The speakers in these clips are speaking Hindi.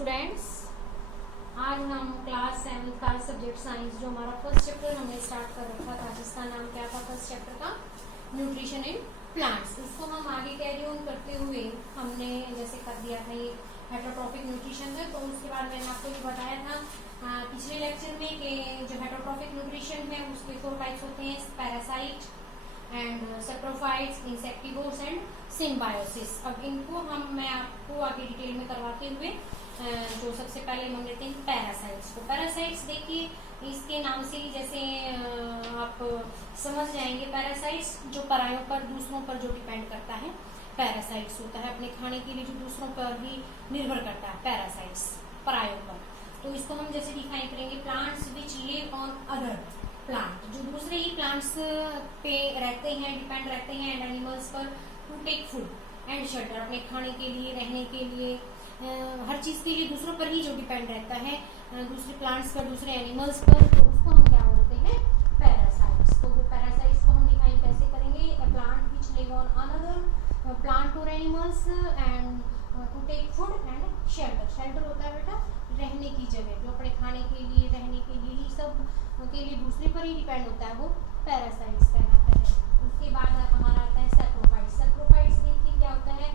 स्टूडेंट्स, आज हम क्लास 7 का सब्जेक्ट साइंस जो हमारा फर्स्ट चैप्टर हमने स्टार्ट कर रखा था, जिसका नाम क्या था फर्स्ट चैप्टर का, न्यूट्रिशन इन प्लांट्स। इसको हम आगे कैरी ऑन करते हुए हमने जैसे कर दिया था ये हेटरोट्रॉफिक न्यूट्रिशन है। तो उसके बाद मैंने आपको ये बताया था पिछले लेक्चर में कि जो हेटरोट्रॉफिक न्यूट्रिशन है उसके 4 टाइप्स होते हैं, parasite and saprophytes, insectivores and symbiosis. अब इनको मैं आपको आगे डिटेल में करवाते हुए जो सबसे पहले हम लेते हैं पैरासाइट्स को। पैरासाइट्स देखिए, इसके नाम से ही जैसे आप समझ जाएंगे, पैरासाइट्स जो परायों पर, दूसरों पर जो डिपेंड करता है पैरासाइट्स होता है। अपने खाने के लिए जो दूसरों पर ही निर्भर करता है पैरासाइट्स, परायों पर। तो इसको हम जैसे डिफाइन करेंगे, plants which live on other plant, जो दूसरे ही प्लांट्स पे रहते हैं, डिपेंड रहते हैं, एंड एनिमल्स पर to take food and shelter, अपने खाने के लिए, रहने के लिए, हर चीज के लिए दूसरों पर ही जो डिपेंड रहता है, दूसरे प्लांट्स पर, दूसरे एनिमल्स पर, तो उसको हम क्या बोलते हैं, पैरासाइट्स। तो वो पैरासाइट्स को हम डिफाइन कैसे करेंगे, a plant which live on another plant और animals and to take food and shelter. Shelter होता है बेटा रहने की जगह, जो अपने खाने के लिए, रहने के लिए ही सब के लिए दूसरे पर ही डिपेंड होता है, वो पैरासाइट्स कहलाता है। उसके बाद हमारा आता है सेप्रोफाइट्स। सेप्रोफाइट्स देखिए क्या होता है,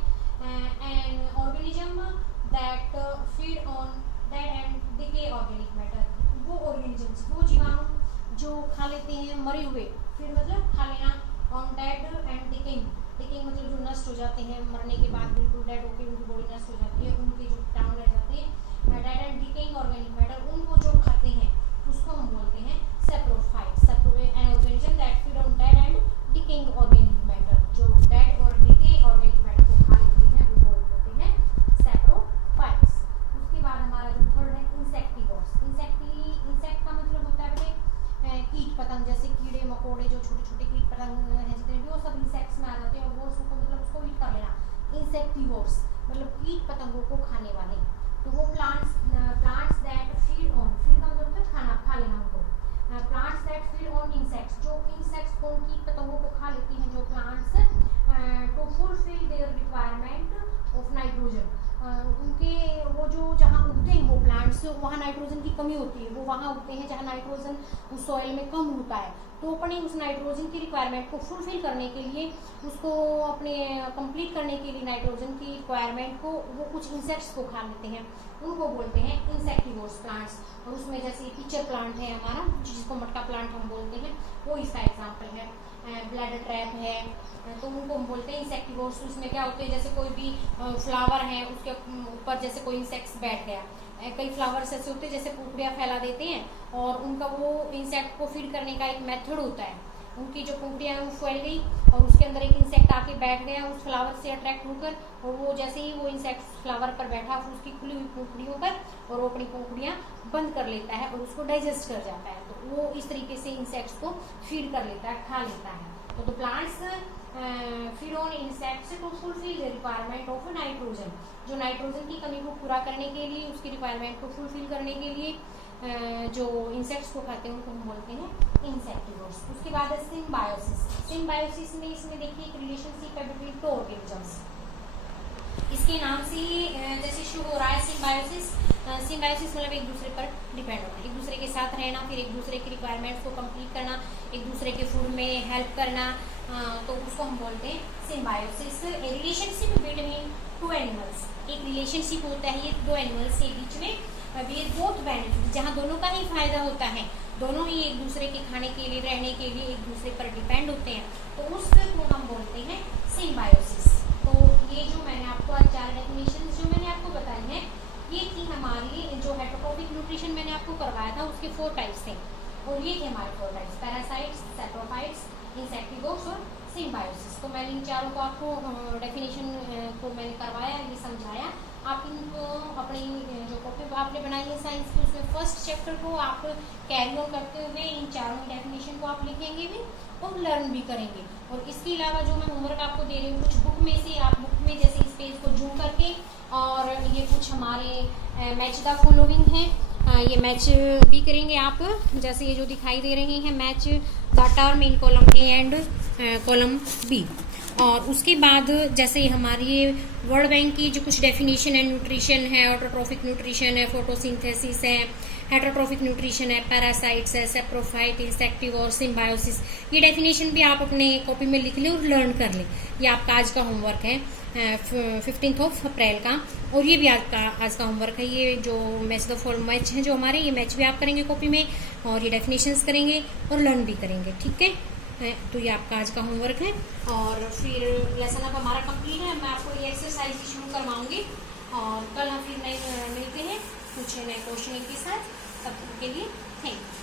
an organism that feed on dead and decay organic matter. वो ऑर्गेनिजम्स, वो जीवाणु जो खा लेते हैं मरे हुए, फिर मतलब खा लेना, ऑन डेड एंड डिकिंग। डिकिंग मतलब जो नष्ट हो जाते हैं, मरने के बाद बिल्कुल डेड होकर उनकी बॉडी नष्ट हो जाती है, उनके जो कीटाणु रह जाते हैं, डेड एंड डिकिंग ऑर्गेनिक मैटर, उनको जो खाते हैं उसको हम बोलते हैं saprophytes. An organism that feed on dead and डिकिंग organic matter, जो डेड और डिके ऑर्गेनिक मैटर को खा लेते हैं, वो बोलते हैं सेप्रोफाइट्स। उसके बाद हमारा जो थर्ड है इंसेक्टिवोर्स। इंसेक्ट का मतलब होता है बेटे कीट पतंग, जैसे कीड़े मकोड़े, जो छोटे छोटे कीट पतंग हैं जितने भी, वो सब इंसेक्ट्स में आ जाते हैं, और वो उसको मतलब उसको ईट कर लेना। इंसेक्टिवोर्स मतलब कीट पतंगों को खाने वाले। तो वो plants that feed on, feed का मतलब होता है खाना, खा लेना उनको। Plants that feed on insects, जो इंसेक्ट्स को, कीट पतंगों को खा लेती हैं जो plants, to fulfil their requirement of nitrogen. उनके वो जो जहाँ उगते हैं वो प्लांट्स, वहाँ नाइट्रोजन की कमी होती है, वो वहाँ उगते हैं जहाँ नाइट्रोजन उस सॉइल में कम होता है। तो अपने उस नाइट्रोजन की रिक्वायरमेंट को फुलफिल करने के लिए, उसको अपने कंप्लीट करने के लिए नाइट्रोजन की रिक्वायरमेंट को वो कुछ इंसेक्ट्स को खा लेते हैं, उनको बोलते हैं इंसेक्टिवोर्स प्लांट्स। और उसमें जैसे पिचर प्लांट है हमारा, जिसको मटका प्लांट हम बोलते हैं, वो इसका एग्जाम्पल है। ब्लैडर ट्रैप है, तो उनको हम बोलते हैं इंसेक्टिवोर्स। उसमें क्या होते हैं, जैसे कोई भी फ्लावर है, उसके ऊपर जैसे कोई इंसेक्ट्स बैठ गया, कई फ्लावर्स ऐसे होते हैं जैसे पुकड़ियाँ फैला देते हैं, और उनका वो इंसेक्ट को फीड करने का एक मेथड होता है। उनकी जो पुकड़ियाँ हैं वो फैल गई और उसके अंदर एक इंसेक्ट आके बैठ गया उस फ्लावर से अट्रैक्ट होकर, और वो जैसे ही वो इंसेक्ट फ्लावर पर बैठा, फिर उसकी खुली हुई पुकड़ियों पर, और वो अपनी पुकड़ियाँ बंद कर लेता है और उसको डाइजेस्ट कर जाता है। तो वो इस तरीके से इंसेक्ट्स को फीड कर लेता है, खा लेता है। तो plants feed on insects to fulfil the requirement of nitrogen, जो नाइट्रोजन की कमी को पूरा करने के लिए, उसकी रिक्वायरमेंट को फुलफिल करने के लिए जो इंसेक्ट्स को खाते हैं उनको हम बोलते हैं इंसेक्टिवोर्स। उसके बाद है सिम्बायोसिस। सिम्बायोसिस में इसमें देखिए एक रिलेशनशिप है बिटवीन टू ऑर्गेनिजम्स। इसके नाम से जैसे शुरू हो रहा है सिम्बायोसिस। सिम्बायोसिस मतलब एक दूसरे पर डिपेंड होना, एक दूसरे के साथ रहना, फिर एक दूसरे की रिक्वायरमेंट्स को कंप्लीट करना, एक दूसरे के फूड में हेल्प करना, तो उसको हम बोलते हैं symbiosis. Relationship between two animals, एक रिलेशनशिप होता है ये दो एनिमल्स के बीच में, विद बोथ बेनिफिट, जहाँ दोनों का ही फायदा होता है, दोनों ही एक दूसरे के खाने के लिए, रहने के लिए एक दूसरे पर डिपेंड होते हैं, तो उसको हम बोलते हैं सिम्बायोसिस। तो ये जो मैंने आपको आज 4 डेफिनेशन जो मैंने आपको बताई हैं, ये थी हमारी जो हेटरोट्रॉफिक न्यूट्रिशन मैंने आपको करवाया था, उसके 4 टाइप्स थे, और ये थे हमारे 4 टाइप्स, पैरासाइट्स, सेप्रोफाइट्स, इंसेक्टिवोर्स और सिम्बायोसिस। तो मैंने इन चारों को आपको डेफिनेशन को मैंने करवाया, ये समझाया। आप इनको अपनी जो कॉपी आपने बनाई है साइंस की, उसमें फर्स्ट चैप्टर को आप कैरी ऑन करते हुए इन चारों डेफिनेशन को आप लिखेंगे भी और लर्न भी करेंगे। और इसके अलावा जो मैं होमवर्क आपको दे रही हूँ, कुछ बुक में से आप बुक में जैसे इस पेज को जूम करके, और ये कुछ हमारे मैच द फॉलोइंग हैं, ये मैच भी करेंगे आप, जैसे ये जो दिखाई दे रहे हैं, match the term in column a and column b. और उसके बाद जैसे हमारी वर्ल्ड बैंक की जो कुछ डेफिनेशन है, न्यूट्रिशन है, ऑटोट्रोफिक न्यूट्रिशन है, फोटोसिंथेसिस है, हेटरोट्रोफिक न्यूट्रिशन है, पैरासाइट्स है, सेप्रोफाइट, इंसेक्टिवोर, सिम्बायोसिस, ये डेफिनेशन भी आप अपने कॉपी में लिख लें और लर्न कर लें। ये आपका आज का होमवर्क है 15 अप्रैल का, और ये भी आपका आज का होमवर्क है। ये जो मैच द फॉल मैच है जो हमारे, ये मैच भी आप करेंगे कॉपी में, और ये डेफिनेशंस करेंगे और लर्न भी करेंगे, ठीक है। तो ये आपका आज का होमवर्क है, और फिर लेसन अब हमारा कंप्लीट है। मैं आपको ये एक्सरसाइज शुरू करवाऊंगी, और कल हम फिर नए मिलते हैं कुछ नए क्वेश्चन के साथ। तब तक के लिए थैंक यू।